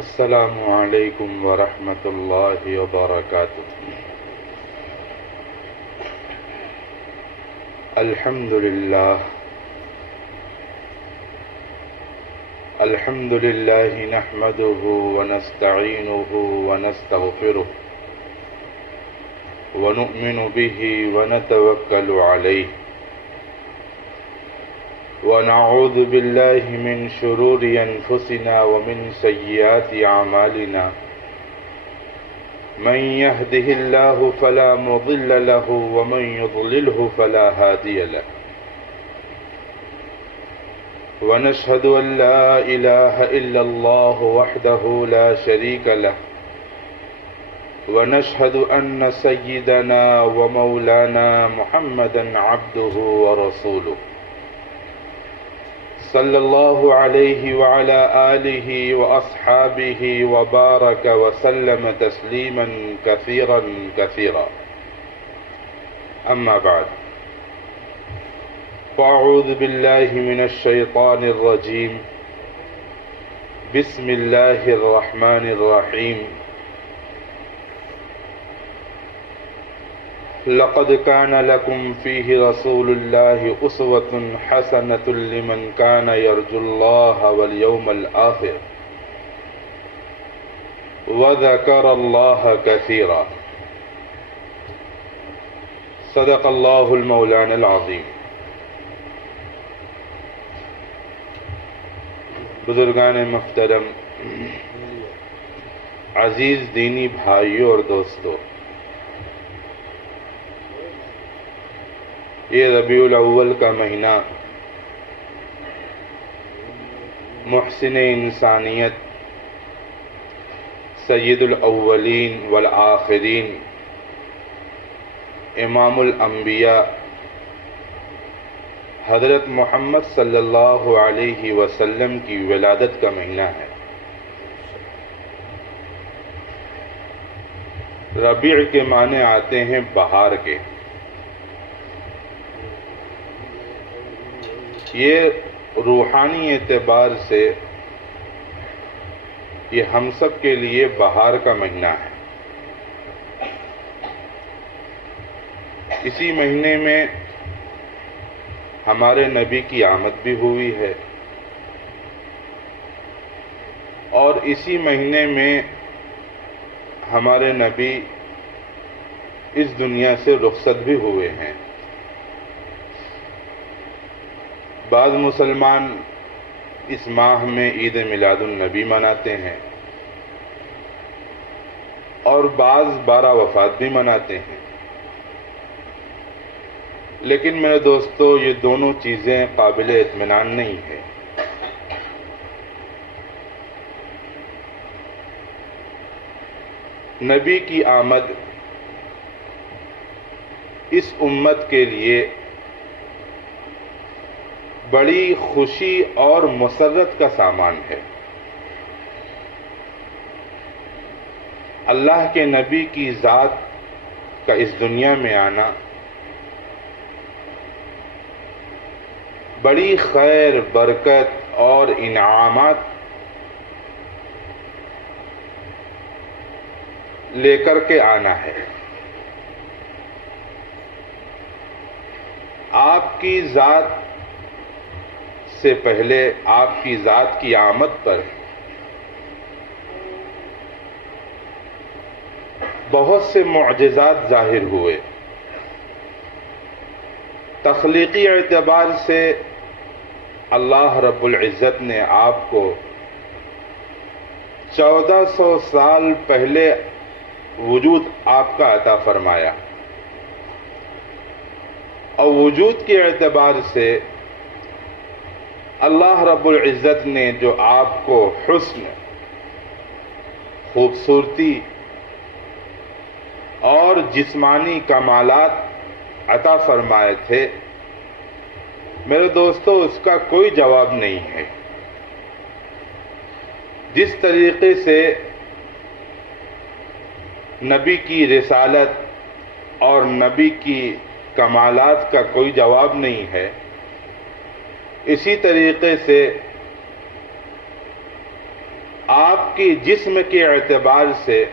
السلام علیکم ورحمۃ اللہ وبرکاتہ۔ الحمد للہ نحمده ونستعینه ونستغفره ونؤمن به ونتوکل علیہ ونعوذ باللہ من شرور انفسنا ومن سیئات اعمالنا من يهده الله فلا مضل له ومن يضلله فلا هادي له ونشهد أن لا إله إلا الله وحده لا شريك له ونشهد أن سيدنا ومولانا محمدا عبده ورسوله صلی اللہ علیہ وعلى آلہ وأصحابہ وبارک وسلم تسلیما کثیرا کثیرا اما بعد فاعوذ باللہ من الشیطان الرجیم بسم اللہ الرحمن الرحیم لقد كان لكم فيه رسول الله أسوة حسنة لمن كان يرجو الله واليوم الآخر وذكر الله كثيرا صدق الله المولانا العظيم۔ بزرگان محترم، عزیز دینی بھائیوں اور دوستوں، یہ ربیع الاول کا مہینہ محسن انسانیت، سید الاولین والآخرین، امام الانبیاء حضرت محمد صلی اللہ علیہ وسلم کی ولادت کا مہینہ ہے۔ ربیع کے معنی آتے ہیں بہار کے۔ یہ روحانی اعتبار سے یہ ہم سب کے لیے بہار کا مہینہ ہے۔ اسی مہینے میں ہمارے نبی کی آمد بھی ہوئی ہے، اور اسی مہینے میں ہمارے نبی اس دنیا سے رخصت بھی ہوئے ہیں۔ بعض مسلمان اس ماہ میں عید میلاد النبی مناتے ہیں، اور بعض 12 وفات بھی مناتے ہیں، لیکن میرے دوستو یہ دونوں چیزیں قابل اطمینان نہیں ہے۔ نبی کی آمد اس امت کے لیے بڑی خوشی اور مسرت کا سامان ہے۔ اللہ کے نبی کی ذات کا اس دنیا میں آنا بڑی خیر، برکت اور انعامات لے کر کے آنا ہے۔ آپ کی ذات سے پہلے آپ کی ذات کی آمد پر بہت سے معجزات ظاہر ہوئے۔ تخلیقی اعتبار سے اللہ رب العزت نے آپ کو 1400 سال پہلے وجود آپ کا عطا فرمایا، اور وجود کے اعتبار سے اللہ رب العزت نے جو آپ کو حسن، خوبصورتی اور جسمانی کمالات عطا فرمائے تھے، میرے دوستو اس کا کوئی جواب نہیں ہے۔ جس طریقے سے نبی کی رسالت اور نبی کی کمالات کا کوئی جواب نہیں ہے، اسی طریقے سے آپ کی جسم کے اعتبار سے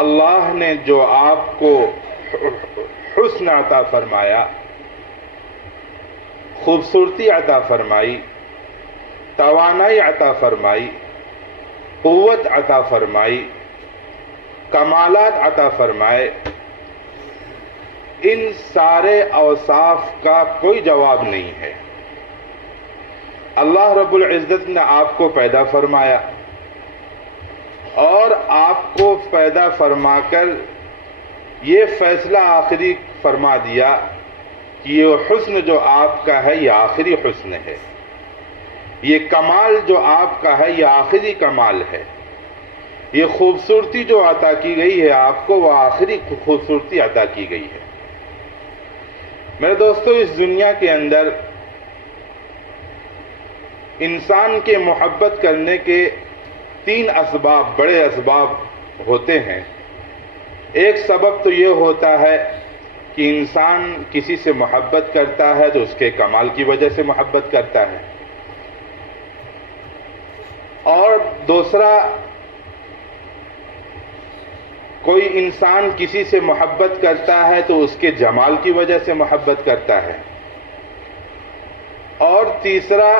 اللہ نے جو آپ کو حسن عطا فرمایا، خوبصورتی عطا فرمائی، توانائی عطا فرمائی، قوت عطا فرمائی، کمالات عطا فرمائے، ان سارے اوصاف کا کوئی جواب نہیں ہے۔ اللہ رب العزت نے آپ کو پیدا فرمایا اور آپ کو پیدا فرما کر یہ فیصلہ آخری فرما دیا کہ یہ حسن جو آپ کا ہے یہ آخری حسن ہے، یہ کمال جو آپ کا ہے یہ آخری کمال ہے، یہ خوبصورتی جو عطا کی گئی ہے آپ کو وہ آخری خوبصورتی عطا کی گئی ہے۔ میرے دوستو، اس دنیا کے اندر انسان کے محبت کرنے کے 3 اسباب، بڑے اسباب ہوتے ہیں۔ ایک سبب تو یہ ہوتا ہے کہ انسان کسی سے محبت کرتا ہے تو اس کے کمال کی وجہ سے محبت کرتا ہے، اور دوسرا کوئی انسان کسی سے محبت کرتا ہے تو اس کے جمال کی وجہ سے محبت کرتا ہے، اور تیسرا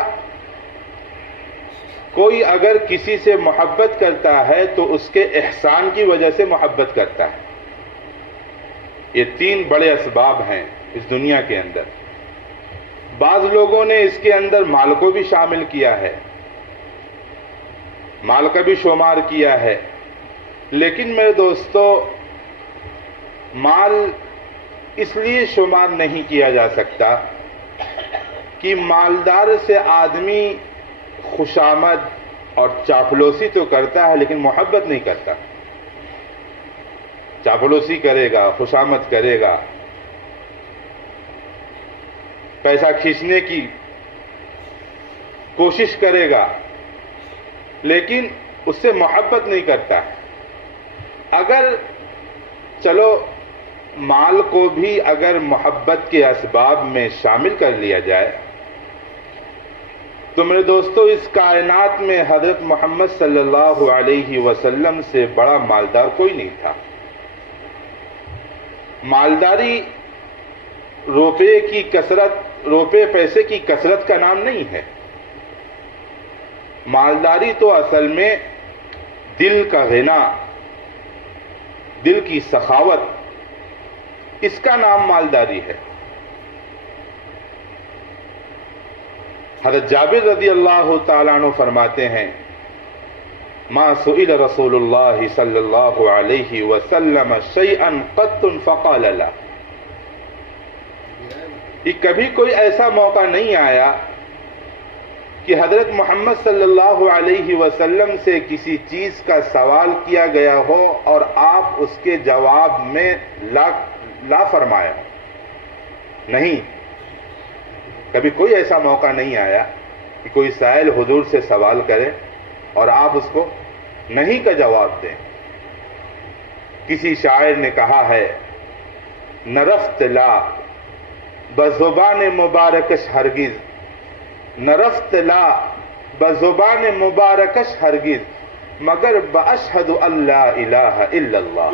کوئی اگر کسی سے محبت کرتا ہے تو اس کے احسان کی وجہ سے محبت کرتا ہے۔ یہ 3 بڑے اسباب ہیں اس دنیا کے اندر۔ بعض لوگوں نے اس کے اندر مال کو بھی شامل کیا ہے، مال کا بھی شمار کیا ہے، لیکن میرے دوستو مال اس لیے شمار نہیں کیا جا سکتا کہ مالدار سے آدمی خوشامد اور چاپلوسی تو کرتا ہے لیکن محبت نہیں کرتا۔ چاپلوسی کرے گا، خوشامد کرے گا، پیسہ کھینچنے کی کوشش کرے گا، لیکن اس سے محبت نہیں کرتا ہے۔ اگر چلو مال کو بھی اگر محبت کے اسباب میں شامل کر لیا جائے تو میرے دوستو اس کائنات میں حضرت محمد صلی اللہ علیہ وسلم سے بڑا مالدار کوئی نہیں تھا۔ مالداری روپے پیسے کی کثرت کا نام نہیں ہے۔ مالداری تو اصل میں دل کا غنا، دل کی سخاوت، اس کا نام مالداری ہے۔ حضرت جابر رضی اللہ تعالیٰ عنہ فرماتے ہیں ما سئل رسول اللہ صلی اللہ علیہ وسلم شیئا قط فقال لا، کہ کبھی کوئی ایسا موقع نہیں آیا کہ حضرت محمد صلی اللہ علیہ وسلم سے کسی چیز کا سوال کیا گیا ہو اور آپ اس کے جواب میں لا فرمایا۔ نہیں، کبھی کوئی ایسا موقع نہیں آیا کہ کوئی سائل حضور سے سوال کرے اور آپ اس کو نہیں کا جواب دیں۔ کسی شاعر نے کہا ہے نرفت لا بزبان مبارکش ہرگز، نرفت لا بزبان مبارکش ہرگز مگر باشہد اللہ الہ الا اللہ،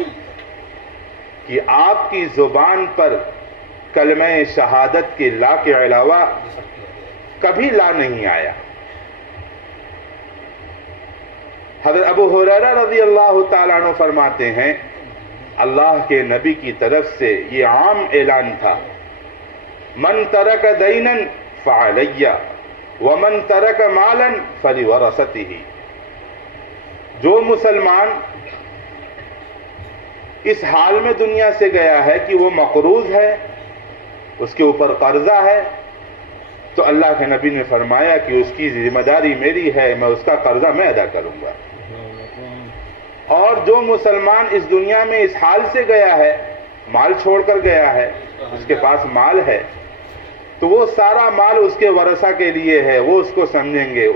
کہ آپ کی زبان پر کلمہ شہادت کے لا کے علاوہ کبھی لا نہیں آیا۔ حضرت ابو ہریرہ رضی اللہ تعالیٰ عنہ فرماتے ہیں اللہ کے نبی کی طرف سے یہ عام اعلان تھا، من ترک دینا فعلی ومن ترک مالا فلورثتہ، جو مسلمان اس حال میں دنیا سے گیا ہے کہ وہ مقروض ہے، اس کے اوپر قرضہ ہے، تو اللہ کے نبی نے فرمایا کہ اس کی ذمہ داری میری ہے، میں اس کا قرضہ میں ادا کروں گا۔ اور جو مسلمان اس دنیا میں اس حال سے گیا ہے، مال چھوڑ کر گیا ہے، اس کے پاس مال ہے، تو وہ سارا مال اس کے ورثہ کے لیے ہے، وہ اس کو سمجھیں گے،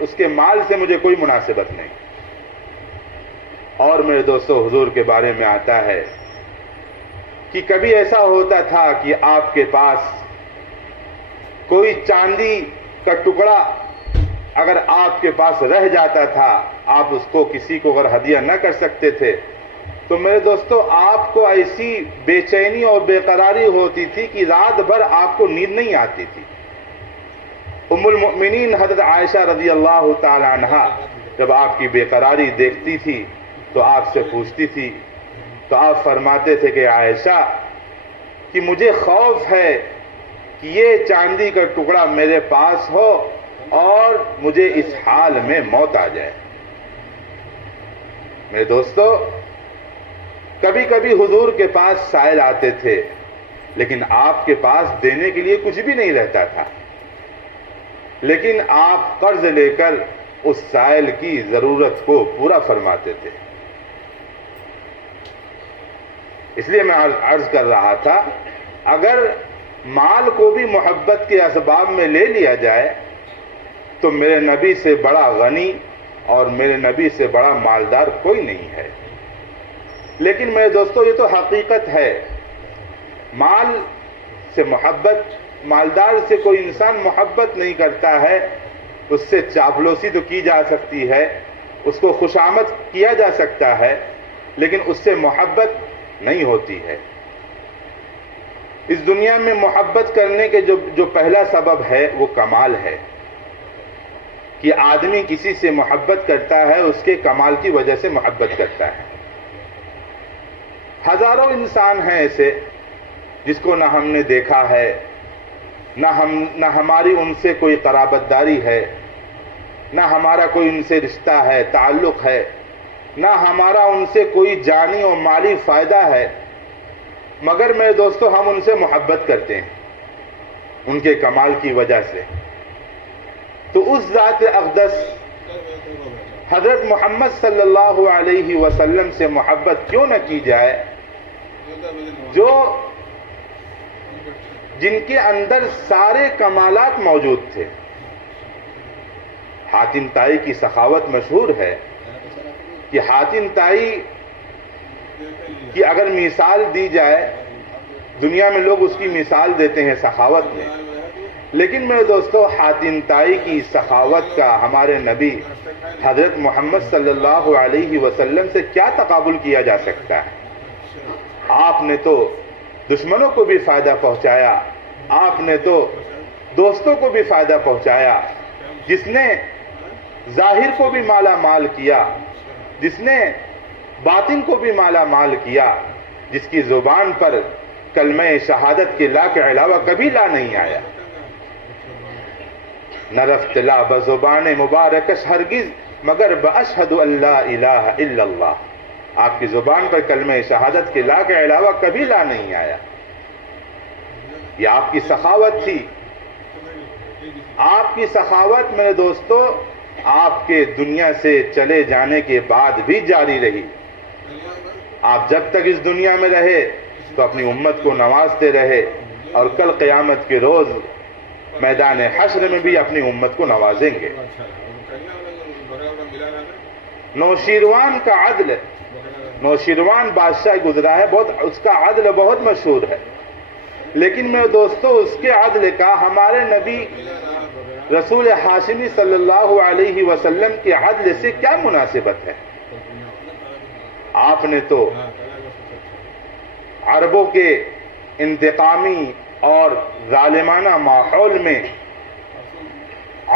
اس کے مال سے مجھے کوئی مناسبت نہیں۔ اور میرے دوستو حضور کے بارے میں آتا ہے کہ کبھی ایسا ہوتا تھا کہ آپ کے پاس کوئی چاندی کا ٹکڑا اگر آپ کے پاس رہ جاتا تھا، آپ اس کو کسی کو اگر ہدیہ نہ کر سکتے تھے، تو میرے دوستو آپ کو ایسی بے چینی اور بے قراری ہوتی تھی کہ رات بھر آپ کو نیند نہیں آتی تھی۔ ام المؤمنین حضرت عائشہ رضی اللہ تعالی عنہا جب آپ کی بے قراری دیکھتی تھی تو آپ سے پوچھتی تھی، تو آپ فرماتے تھے کہ عائشہ کہ مجھے خوف ہے کہ یہ چاندی کا ٹکڑا میرے پاس ہو اور مجھے اس حال میں موت آ جائے۔ میرے دوستو، کبھی کبھی حضور کے پاس سائل آتے تھے، لیکن آپ کے پاس دینے کے لیے کچھ بھی نہیں رہتا تھا، لیکن آپ قرض لے کر اس سائل کی ضرورت کو پورا فرماتے تھے۔ اس لیے میں عرض کر رہا تھا، اگر مال کو بھی محبت کے اسباب میں لے لیا جائے تو میرے نبی سے بڑا غنی اور میرے نبی سے بڑا مالدار کوئی نہیں ہے۔ لیکن میرے دوستو، یہ تو حقیقت ہے، مال سے محبت، مالدار سے کوئی انسان محبت نہیں کرتا ہے، اس سے چاپلوسی تو کی جا سکتی ہے، اس کو خوشامد کیا جا سکتا ہے، لیکن اس سے محبت نہیں ہوتی ہے۔ اس دنیا میں محبت کرنے کے جو پہلا سبب ہے وہ کمال ہے، کہ آدمی کسی سے محبت کرتا ہے اس کے کمال کی وجہ سے محبت کرتا ہے۔ ہزاروں انسان ہیں ایسے جس کو نہ ہم نے دیکھا ہے، نہ ہماری ان سے کوئی قرابت داری ہے، نہ ہمارا کوئی ان سے رشتہ ہے، تعلق ہے، نہ ہمارا ان سے کوئی جانی اور مالی فائدہ ہے، مگر میرے دوستو ہم ان سے محبت کرتے ہیں ان کے کمال کی وجہ سے۔ تو اس ذات اقدس حضرت محمد صلی اللہ علیہ وسلم سے محبت کیوں نہ کی جائے، جن کے اندر سارے کمالات موجود تھے۔ حاتم طائی کی سخاوت مشہور ہے کہ حاتم طائی کی اگر مثال دی جائے، دنیا میں لوگ اس کی مثال دیتے ہیں سخاوت میں، لیکن میرے دوستو حاتم طائی کی سخاوت کا ہمارے نبی حضرت محمد صلی اللہ علیہ وسلم سے کیا تقابل کیا جا سکتا ہے؟ آپ نے تو دشمنوں کو بھی فائدہ پہنچایا، آپ نے تو دوستوں کو بھی فائدہ پہنچایا، جس نے ظاہر کو بھی مالا مال کیا، جس نے باطن کو بھی مالا مال کیا، جس کی زبان پر کلمہ شہادت کے لا کے علاوہ کبھی لا نہیں آیا۔ نہ رفت لا بزبان مبارکش ہرگز مگر باشہد ان لا الہ الا اللہ، آپ کی زبان پر کلمہ شہادت کے لا کے علاوہ کبھی لا نہیں آیا۔ یہ آپ کی سخاوت تھی۔ آپ کی سخاوت میرے دوستو آپ کے دنیا سے چلے جانے کے بعد بھی جاری رہی۔ آپ جب تک اس دنیا میں رہے تو اپنی امت کو نوازتے رہے، اور کل قیامت کے روز میدان حشر میں بھی اپنی امت کو نوازیں گے۔ نوشیروان کا عدل، نوشیروان بادشاہ گزرا ہے، اس کا عدل بہت مشہور ہے، لیکن میرے دوستو اس کے عدل کا ہمارے نبی رسول ہاشمی صلی اللہ علیہ وسلم کے عدل سے کیا مناسبت ہے؟ آپ نے تو عربوں کے انتقامی اور ظالمانہ ماحول میں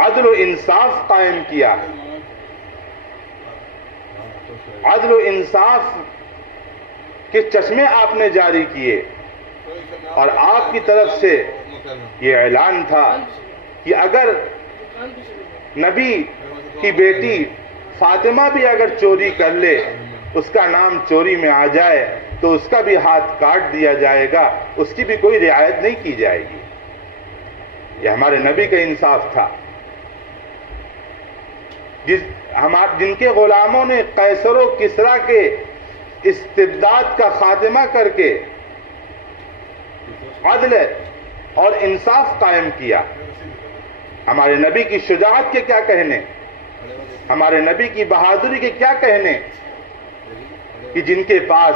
عدل و انصاف قائم کیا، عدل و انصاف کے چشمے آپ نے جاری کیے، اور آپ کی طرف سے یہ اعلان تھا کہ اگر نبی کی بیٹی فاطمہ بھی اگر چوری کر لے، اس کا نام چوری میں آ جائے تو اس کا بھی ہاتھ کاٹ دیا جائے گا، اس کی بھی کوئی رعایت نہیں کی جائے گی۔ یہ ہمارے نبی کا انصاف تھا۔ جن کے غلاموں نے قیصر و کسریٰ کے استبداد کا خاتمہ کر کے عدل اور انصاف قائم کیا، ہمارے نبی کی شجاعت کے کیا کہنے، ہمارے نبی کی بہادری کے کیا کہنے، کہ جن کے پاس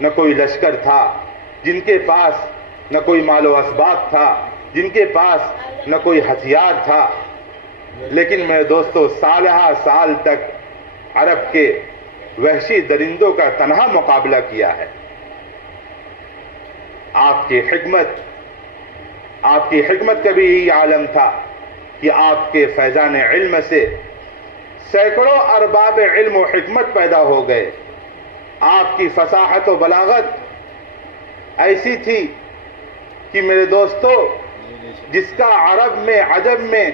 نہ کوئی لشکر تھا، جن کے پاس نہ کوئی مال و اسباب تھا، جن کے پاس نہ کوئی ہتھیار تھا، لیکن میرے دوستو سالہ سال تک عرب کے وحشی درندوں کا تنہا مقابلہ کیا ہے۔ آپ کی حکمت کا بھی یہی عالم تھا کہ آپ کے فیضان علم سے سینکڑوں ارباب علم و حکمت پیدا ہو گئے۔ آپ کی فصاحت و بلاغت ایسی تھی کہ میرے دوستو جس کا عرب میں عجم میں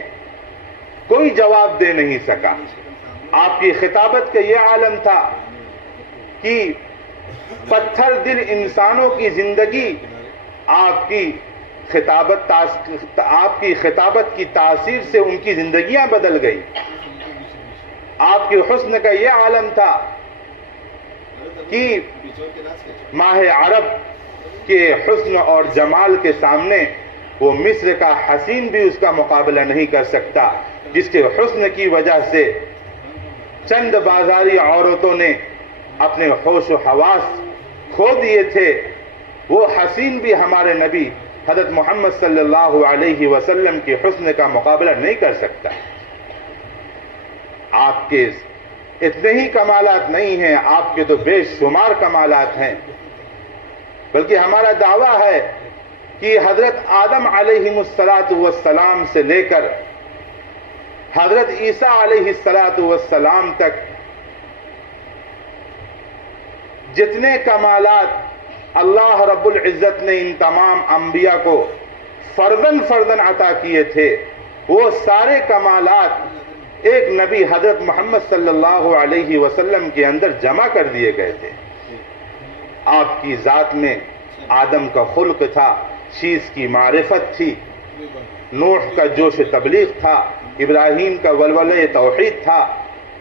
کوئی جواب دے نہیں سکا۔ آپ کی خطابت کا یہ عالم تھا کہ پتھر دل انسانوں کی زندگی آپ کی خطابت کی تاثیر سے ان کی زندگیاں بدل گئی۔ آپ کے حسن کا یہ عالم تھا کہ ماہ عرب کے حسن اور جمال کے سامنے وہ مصر کا حسین بھی اس کا مقابلہ نہیں کر سکتا، جس کے حسن کی وجہ سے چند بازاری عورتوں نے اپنے ہوش و حواس کھو دیے تھے۔ وہ حسین بھی ہمارے نبی حضرت محمد صلی اللہ علیہ وسلم کے حسن کا مقابلہ نہیں کر سکتا۔ آپ کے اتنے ہی کمالات نہیں ہیں، آپ کے تو بے شمار کمالات ہیں، بلکہ ہمارا دعویٰ ہے کہ حضرت آدم علیہ السلام سے لے کر حضرت عیسیٰ علیہ السلام تک جتنے کمالات اللہ رب العزت نے ان تمام انبیاء کو فردن عطا کیے تھے، وہ سارے کمالات ایک نبی حضرت محمد صلی اللہ علیہ وسلم کے اندر جمع کر دیے گئے تھے۔ آپ کی ذات میں آدم کا خلق تھا، شیس کی معرفت تھی، نوح کا جوش تبلیغ تھا، ابراہیم کا ولولہ توحید تھا،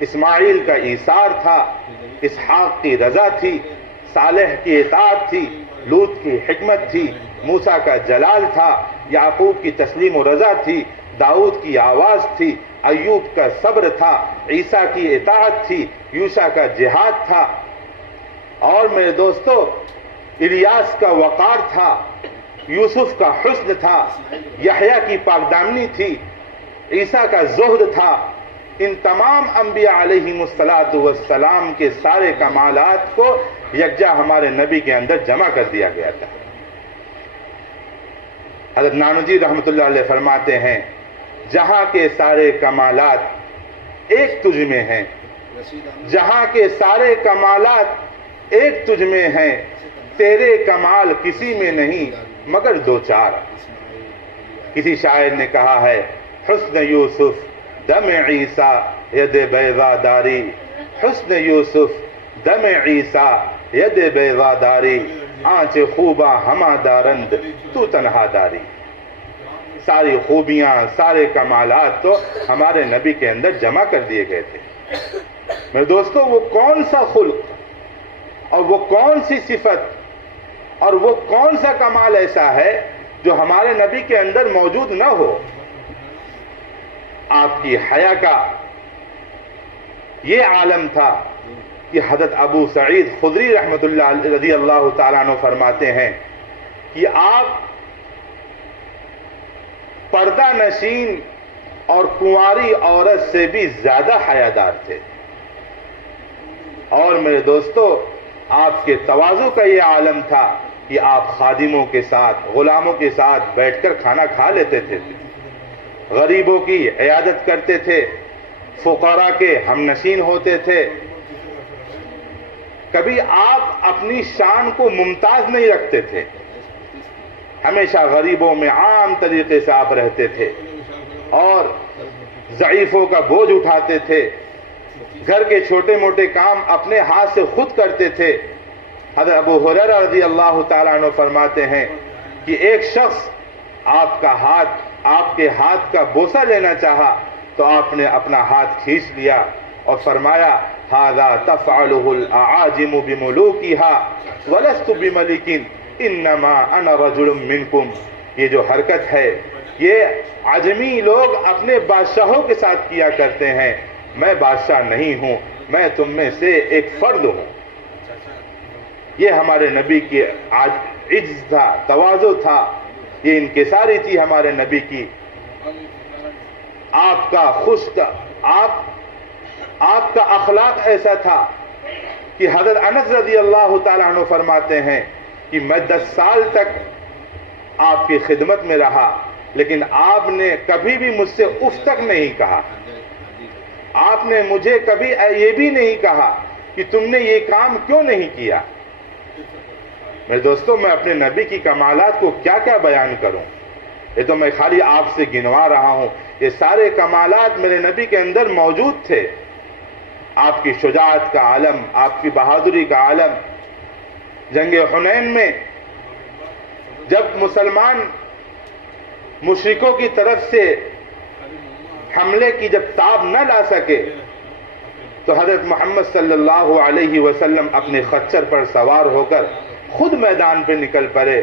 اسماعیل کا ایثار تھا، اسحاق کی رضا تھی، صالح کی اطاعت تھی، لوط کی حکمت تھی، موسیٰ کا جلال تھا، یعقوب کی تسلیم و رضا تھی، داؤد کی آواز تھی، ایوب کا صبر تھا، عیسیٰ کی اطاعت تھی، یوشع کا جہاد تھا، اور میرے دوستو الیاس کا وقار تھا، یوسف کا حسن تھا، یحییٰ کی پاکدامنی تھی، عیسیٰ کا زہد تھا۔ ان تمام انبیاء علیہم السلام کے سارے کمالات کو یکجا ہمارے نبی کے اندر جمع کر دیا گیا تھا۔ حضرت نانوتوی رحمۃ اللہ علیہ فرماتے ہیں، جہاں کے سارے کمالات ایک تجھ میں ہیں، جہاں کے سارے کمالات ایک تجھ میں ہیں، تیرے کمال کسی میں نہیں مگر دو چار۔ کسی شاعر نے کہا ہے، حسن یوسف دم عیسیٰ ید بیضا داری، حسن یوسف دم عیسیٰ ید بیضا داری، آنچ خوباں ہما دارند تو تنہا داری۔ ساری خوبیاں، سارے کمالات تو ہمارے نبی کے اندر جمع کر دیے گئے تھے۔ میرے دوستو، وہ کون سا خلق اور وہ کون سی صفت اور وہ کون سا کمال ایسا ہے جو ہمارے نبی کے اندر موجود نہ ہو؟ آپ کی حیا کا یہ عالم تھا کہ حضرت ابو سعید خدری رحمۃ اللہ رضی اللہ تعالیٰ عنہ فرماتے ہیں کہ آپ پردہ نشین اور کنواری عورت سے بھی زیادہ حیادار تھے۔ اور میرے دوستو، آپ کے تواضع کا یہ عالم تھا کہ آپ خادموں کے ساتھ، غلاموں کے ساتھ بیٹھ کر کھانا کھا لیتے تھے، غریبوں کی عیادت کرتے تھے، فقراء کے ہم نشین ہوتے تھے۔ کبھی آپ اپنی شان کو ممتاز نہیں رکھتے تھے، ہمیشہ غریبوں میں عام طریقے سے آپ رہتے تھے اور ضعیفوں کا بوجھ اٹھاتے تھے، گھر کے چھوٹے موٹے کام اپنے ہاتھ سے خود کرتے تھے۔ حضرت ابو ہریرہ رضی اللہ تعالیٰ عنہ فرماتے ہیں کہ ایک شخص آپ کے ہاتھ کا بوسہ لینا چاہا تو آپ نے اپنا ہاتھ کھینچ لیا اور فرمایا، ھذا تفعلہ الاعاجم بملوکها ولست بملک انما انا رجل منکم۔ یہ جو حرکت ہے یہ عجمی لوگ اپنے بادشاہوں کے ساتھ کیا کرتے ہیں، میں بادشاہ نہیں ہوں، میں تم میں سے ایک فرد ہوں۔ یہ ہمارے نبی کی عجز تھا، تواضع تھا، یہ انکساری تھی ہمارے نبی کی۔ آپ کا آپ کا اخلاق ایسا تھا کہ حضرت انس رضی اللہ تعالیٰ عنہ فرماتے ہیں کہ میں 10 سال تک آپ کی خدمت میں رہا، لیکن آپ نے کبھی بھی مجھ سے اف تک نہیں کہا. آپ نے مجھے کبھی یہ بھی نہیں کہا کہ تم نے یہ کام کیوں نہیں کیا. میرے دوستوں، میں اپنے نبی کی کمالات کو کیا کیا بیان کروں؟ یہ تو میں خالی آپ سے گنوا رہا ہوں. یہ سارے کمالات میرے نبی کے اندر موجود تھے. آپ کی شجاعت کا عالم، آپ کی بہادری کا عالم. جنگ حنین میں جب مسلمان مشرکوں کی طرف سے حملے کی جب تاب نہ لا سکے تو حضرت محمد صلی اللہ علیہ وسلم اپنے خچر پر سوار ہو کر خود میدان پہ نکل پڑے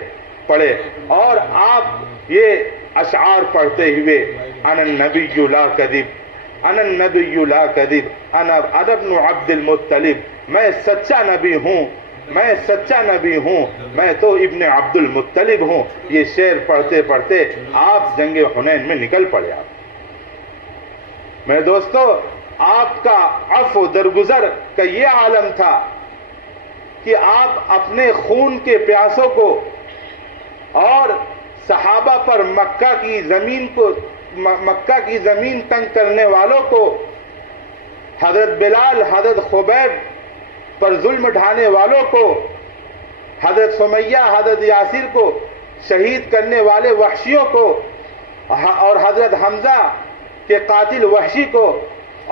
اور آپ یہ اشعار پڑھتے ہوئے انا النبی لا کذب، انا النبی لا کذب، انا ابن عبد المطلب، میں سچا نبی ہوں، میں سچا نبی ہوں، میں تو ابن عبد المطلب ہوں. یہ شعر پڑھتے پڑھتے آپ جنگ حنین میں نکل پڑے. میرے دوستو، آپ کا عفو درگزر کا یہ عالم تھا کہ آپ اپنے خون کے پیاسوں کو اور صحابہ پر مکہ کی زمین تنگ کرنے والوں کو، حضرت بلال، حضرت خبیب پر ظلم ڈھانے والوں کو، حضرت سمیہ، حضرت یاسر کو شہید کرنے والے وحشیوں کو، اور حضرت حمزہ کے قاتل وحشی کو،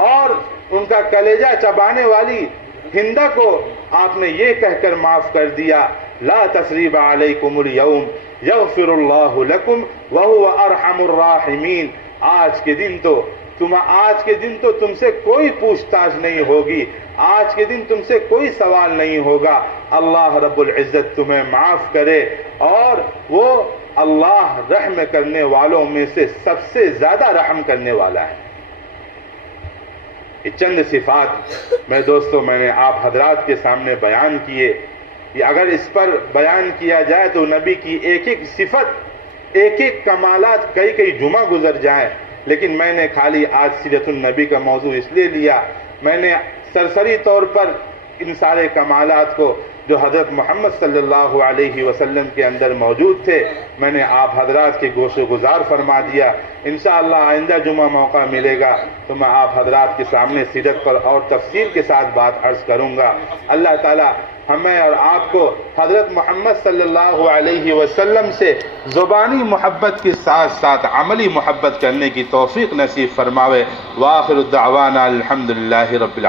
اور ان کا کلیجہ چبانے والی ہندہ کو آپ نے یہ کہہ کر معاف کر دیا، لا تثریب علیکم اليوم یغفر اللہ لکم وہو ارحم الراحمین. آج کے دن تو تم سے کوئی پوچھ تاچھ نہیں ہوگی، آج کے دن تم سے کوئی سوال نہیں ہوگا. اللہ رب العزت تمہیں معاف کرے، اور وہ اللہ رحم کرنے والوں میں سے سب سے زیادہ رحم کرنے والا ہے. یہ چند صفات میرے دوستو میں نے آپ حضرات کے سامنے بیان کیے. کہ اگر اس پر بیان کیا جائے تو نبی کی ایک ایک صفت، ایک ایک کمالات کئی جمعہ گزر جائیں. لیکن میں نے خالی آج سیرت النبی کا موضوع اس لیے لیا، میں نے سرسری طور پر ان سارے کمالات کو جو حضرت محمد صلی اللہ علیہ وسلم کے اندر موجود تھے میں نے آپ حضرات کے گوش و گزار فرما دیا. انشاءاللہ آئندہ جمعہ موقع ملے گا تو میں آپ حضرات کے سامنے سیرت پر اور تفصیل کے ساتھ بات عرض کروں گا. اللہ تعالی ہمیں اور آپ کو حضرت محمد صلی اللہ علیہ وسلم سے زبانی محبت کے ساتھ ساتھ عملی محبت کرنے کی توفیق نصیب فرماوے. وآخر الدعوانا الحمدللہ رب العالمین.